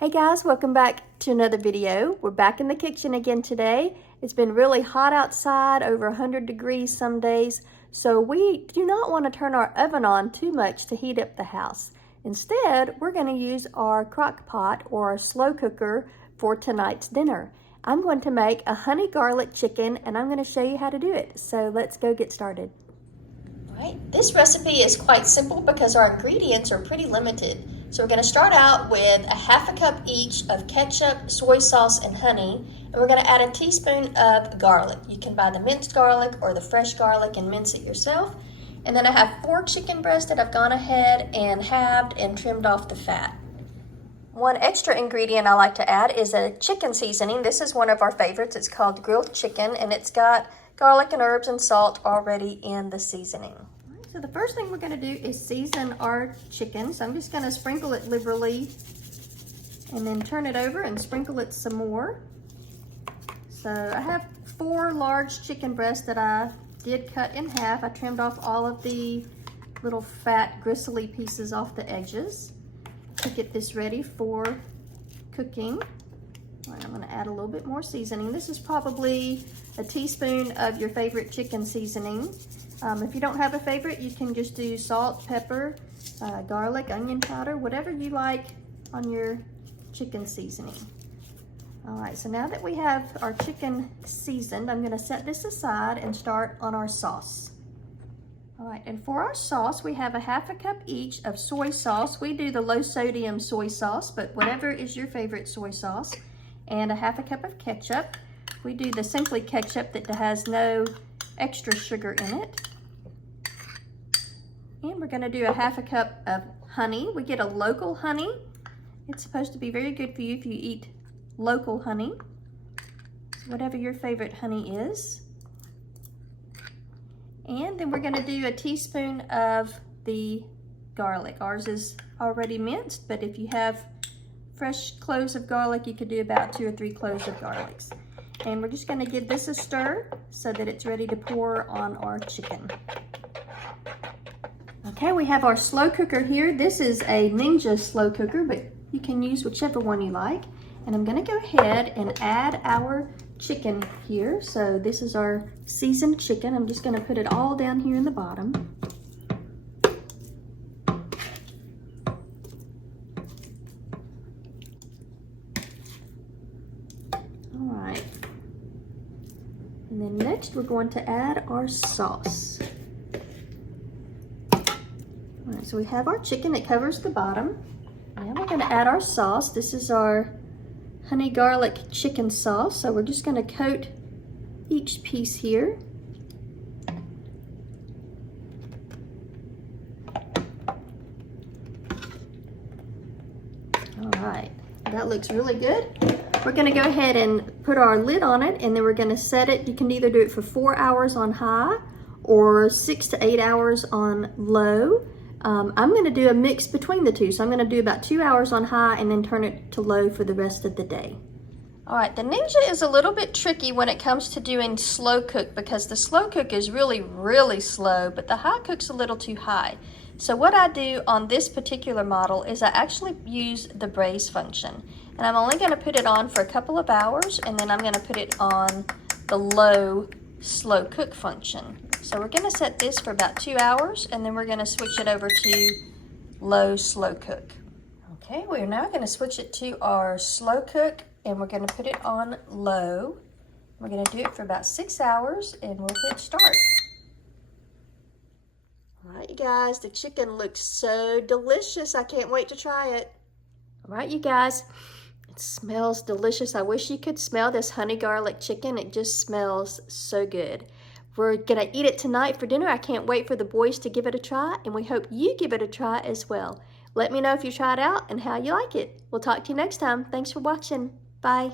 Hey guys, welcome back to another video. We're back in the kitchen again today. It's been really hot outside, over 100 degrees some days, so we do not want to turn our oven on too much to heat up the house. Instead, we're going to use our crock pot or our slow cooker for tonight's dinner. I'm going to make a honey garlic chicken and I'm going to show you how to do it. So let's go get started. All right, this recipe is quite simple because our ingredients are pretty limited. So we're going to start out with a half a cup each of ketchup, soy sauce, and honey. And we're going to add a teaspoon of garlic. You can buy the minced garlic or the fresh garlic and mince it yourself. And then I have 4 chicken breasts that I've gone ahead and halved and trimmed off the fat. One extra ingredient I like to add is a chicken seasoning. This is one of our favorites. It's called grilled chicken, and it's got garlic and herbs and salt already in the seasoning. So the first thing we're going to do is season our chicken. So I'm just going to sprinkle it liberally and then turn it over and sprinkle it some more. So I have 4 large chicken breasts that I did cut in half. I trimmed off all of the little fat gristly pieces off the edges to get this ready for cooking. All right, I'm going to add a little bit more seasoning. This is probably a teaspoon of your favorite chicken seasoning. If you don't have a favorite, you can just do salt, pepper, garlic, onion powder, whatever you like on your chicken seasoning. All right, so now that we have our chicken seasoned, I'm going to set this aside and start on our sauce. All right, and for our sauce, we have a half a cup each of soy sauce. We do the low sodium soy sauce, but whatever is your favorite soy sauce, and a half a cup of ketchup. We do the Simply ketchup that has no extra sugar in it. And we're going to do a half a cup of honey. We get a local honey. It's supposed to be very good for you if you eat local honey. So whatever your favorite honey is. And then we're going to do a teaspoon of the garlic. Ours is already minced, but if you have fresh cloves of garlic, you could do about 2 or 3 cloves of garlics. And we're just going to give this a stir so that it's ready to pour on our chicken. Okay, we have our slow cooker here. This is a Ninja slow cooker, but you can use whichever one you like. And I'm going to go ahead and add our chicken here. So this is our seasoned chicken. I'm just going to put it all down here in the bottom. All right. And then next we're going to add our sauce. All right, so we have our chicken that covers the bottom. Now we're going to add our sauce. This is our honey garlic chicken sauce. So we're just going to coat each piece here. All right, that looks really good. We're going to go ahead and put our lid on it, and then we're going to set it. You can either do it for 4 hours on high or 6 to 8 hours on low. I'm going to do a mix between the two. So I'm going to do about 2 hours on high and then turn it to low for the rest of the day. All right, the Ninja is a little bit tricky when it comes to doing slow cook because the slow cook is really, really slow, but the high cook's a little too high. So what I do on this particular model is I actually use the braise function. And I'm only going to put it on for a couple of hours, and then I'm going to put it on the low slow cook function. So we're going to set this for about 2 hours, and then we're going to switch it over to low slow cook. Okay, we're now going to switch it to our slow cook, and we're going to put it on low. We're going to do it for about 6 hours, and we'll hit start. All right, you guys, the chicken looks so delicious. I can't wait to try it. All right, you guys, it smells delicious. I wish you could smell this honey garlic chicken. It just smells so good. We're gonna eat it tonight for dinner. I can't wait for the boys to give it a try, and we hope you give it a try as well. Let me know if you try it out and how you like it. We'll talk to you next time. Thanks for watching. Bye.